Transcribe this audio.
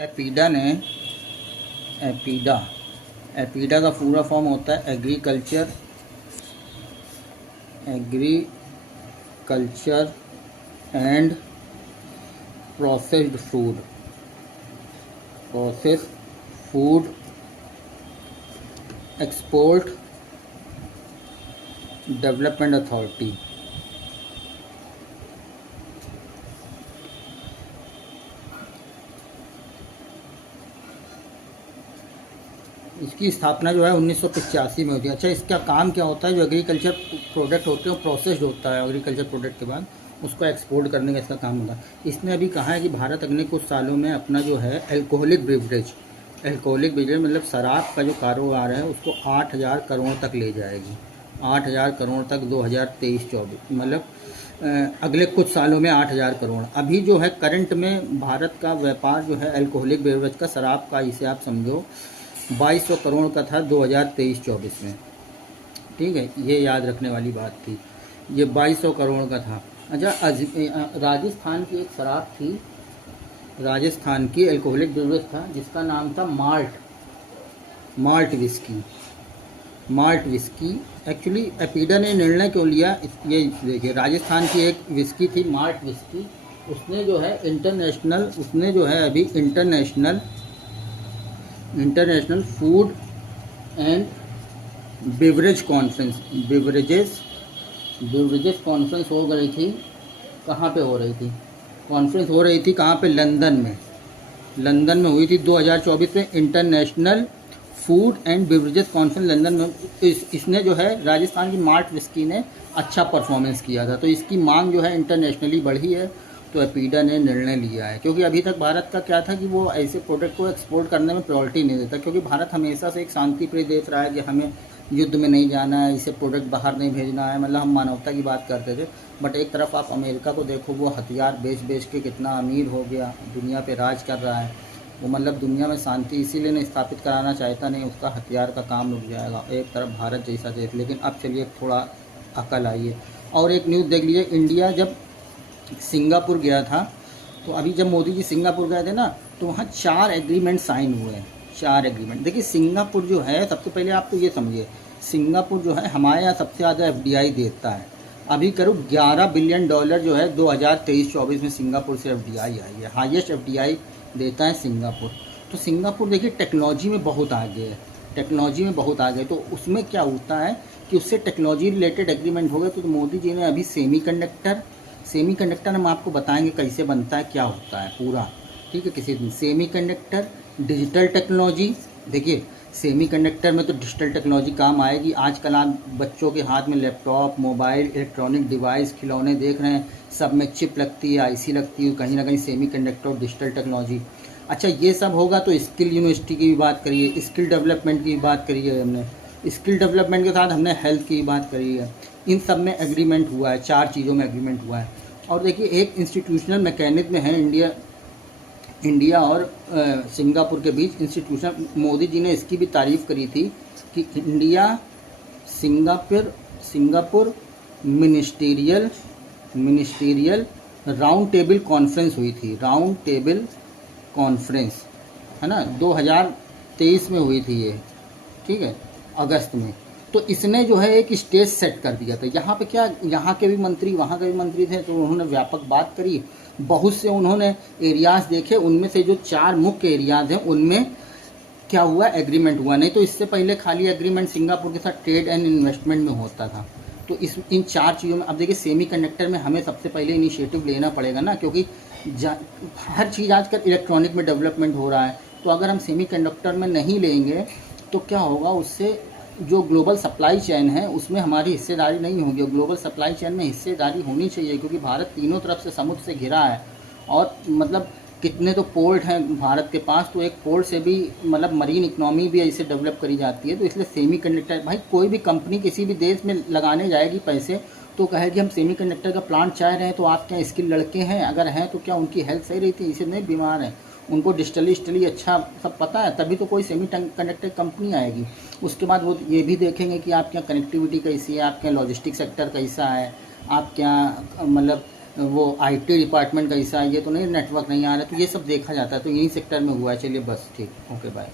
APEDA ने APEDA APEDA का पूरा फॉर्म होता है agriculture and processed food export development authority. इसकी स्थापना जो है 1985 में होती है। अच्छा, इसका काम क्या होता है? जो एग्रीकल्चर प्रोडक्ट होते हैं वो प्रोसेस्ड होता है, एग्रीकल्चर प्रोडक्ट के बाद उसको एक्सपोर्ट करने का इसका काम होता है। इसने अभी कहा है कि भारत अगले कुछ सालों में अपना जो है अल्कोहलिक बेवरेज मतलब शराब का जो कारोबार है उसको 8,000 करोड़ तक ले जाएगी। 8,000 करोड़ तक 2023-24 मतलब अगले कुछ सालों में 8,000 करोड़। अभी जो है करंट में भारत का व्यापार जो है अल्कोहलिक बेवरेज का, शराब का, इसे आप समझो 2200 करोड़ का था 2023-24 में। ठीक है, ये याद रखने वाली बात थी, ये 2200 करोड़ का था। अच्छा, राजस्थान की एक शराब थी, राजस्थान की अल्कोहलिक बेवरेज था जिसका नाम था माल्ट विस्की। एक्चुअली एपीडा ने निर्णय क्यों लिया, ये देखिए, राजस्थान की एक विस्की थी माल्ट विस्की, उसने जो है अभी international food and beverages conference हो गई थी। कहाँ पे हो रही थी कॉन्फ्रेंस? हो रही थी कहाँ पे? लंदन में हुई थी 2024 में international food and beverages conference London में। इसने जो है राजस्थान की माल्ट विस्की ने अच्छा परफॉर्मेंस किया था, तो इसकी मांग जो है इंटरनेशनली बढ़ी है, तो एपीडा ने निर्णय लिया है। क्योंकि अभी तक भारत का क्या था कि वो ऐसे प्रोडक्ट को एक्सपोर्ट करने में प्रायोरिटी नहीं देता, क्योंकि भारत हमेशा से एक शांति प्रिय देश रहा है कि हमें युद्ध में नहीं जाना है, इसे प्रोडक्ट बाहर नहीं भेजना है, मतलब हम मानवता की बात करते थे। बट एक तरफ आप अमेरिका को देखो, वो हथियार बेच के कितना अमीर हो गया, दुनिया पे राज कर रहा है वो, मतलब दुनिया में शांति इसीलिए नहीं स्थापित कराना चाहता, नहीं उसका हथियार का काम रुक जाएगा। एक तरफ भारत जैसा देश, लेकिन अब चलिए थोड़ा अकल आइए और एक न्यूज़ देख लीजिए। इंडिया जब सिंगापुर गया था, तो अभी जब मोदी जी सिंगापुर गए थे ना, तो वहाँ 4 एग्रीमेंट साइन हुए हैं। 4 एग्रीमेंट। देखिए, सिंगापुर जो है, सबसे पहले आप तो ये समझिए, सिंगापुर जो है हमारे यहाँ सबसे ज़्यादा एफडीआई देता है। अभी करीब $11 बिलियन जो है 2023-24 में सिंगापुर से एफडीआई आई है, हाईएस्ट एफडीआई देता है सिंगापुर। तो सिंगापुर देखिए टेक्नोलॉजी में बहुत आगे है, तो उसमें क्या होता है कि उससे टेक्नोलॉजी रिलेटेड एग्रीमेंट हो गए। तो मोदी जी ने अभी सेमीकंडक्टर हम आपको बताएंगे कैसे बनता है, क्या होता है पूरा, ठीक है, किसी दिन। सेमीकंडक्टर, डिजिटल टेक्नोलॉजी, देखिए सेमीकंडक्टर में तो डिजिटल टेक्नोलॉजी काम आएगी। आजकल आप बच्चों के हाथ में लैपटॉप, मोबाइल, इलेक्ट्रॉनिक डिवाइस, खिलौने देख रहे हैं, सब में चिप लगती है, आईसी लगती है, कहीं ना कहीं सेमीकंडक्टर और डिजिटल टेक्नोलॉजी। अच्छा, ये सब होगा तो स्किल यूनिवर्सिटी की भी बात करिए, स्किल डेवलपमेंट की बात करिए, हमने स्किल डेवलपमेंट के साथ हमने हेल्थ की बात करी है। इन सब में एग्रीमेंट हुआ है, 4 चीज़ों में एग्रीमेंट हुआ है। और देखिए, एक इंस्टीट्यूशनल मैकेनिज्म है इंडिया और सिंगापुर के बीच। इंस्टीट्यूशन, मोदी जी ने इसकी भी तारीफ़ करी थी कि India Singapore ministerial round table conference हुई थी, राउंड टेबल कॉन्फ्रेंस, है ना, 2023 में हुई थी ये, ठीक है, अगस्त में। तो इसने जो है एक स्टेज सेट कर दिया था। यहाँ पे क्या, यहाँ के भी मंत्री, वहाँ के भी मंत्री थे, तो उन्होंने व्यापक बात करी, बहुत से उन्होंने एरियाज़ देखे, उनमें से जो 4 मुख्य एरियाज़ हैं उनमें क्या हुआ, एग्रीमेंट हुआ। नहीं तो इससे पहले खाली एग्रीमेंट सिंगापुर के साथ ट्रेड एंड इन्वेस्टमेंट में होता था। तो इन 4 चीज़ों में, अब देखिए सेमीकंडक्टर में हमें सबसे पहले इनिशिएटिव लेना पड़ेगा ना, क्योंकि हर चीज़ आजकल इलेक्ट्रॉनिक में डेवलपमेंट हो रहा है। तो अगर हम सेमीकंडक्टर में नहीं लेंगे तो क्या होगा, उससे जो ग्लोबल सप्लाई चेन है उसमें हमारी हिस्सेदारी नहीं होगी। ग्लोबल सप्लाई चेन में हिस्सेदारी होनी चाहिए, क्योंकि भारत तीनों तरफ से समुद्र से घिरा है, और मतलब कितने तो पोर्ट हैं भारत के पास, तो एक पोर्ट से भी मतलब मरीन इकोनॉमी भी ऐसे डेवलप करी जाती है। तो इसलिए सेमीकंडक्टर, भाई कोई भी कंपनी किसी भी देश में लगाने जाएगी पैसे, तो कहेगी हम सेमीकंडक्टर का प्लांट चाह रहे हैं, तो आप क्या स्किल लड़के हैं, अगर हैं तो क्या उनकी हेल्थ सही रहती है, इसे नहीं बीमार है, उनको डिजिटली अच्छा सब पता है, तभी तो कोई सेमीकंडक्टर कंपनी आएगी। उसके बाद वो ये भी देखेंगे कि आपके यहाँ कनेक्टिविटी कैसी है, आपके यहाँ लॉजिस्टिक सेक्टर कैसा है, आप क्या मतलब वो आईटी डिपार्टमेंट कैसा है, ये तो नहीं नेटवर्क नहीं आ रहा, तो ये सब देखा जाता है, तो यही सेक्टर में हुआ है। चलिए बस ठीक, ओके बाय।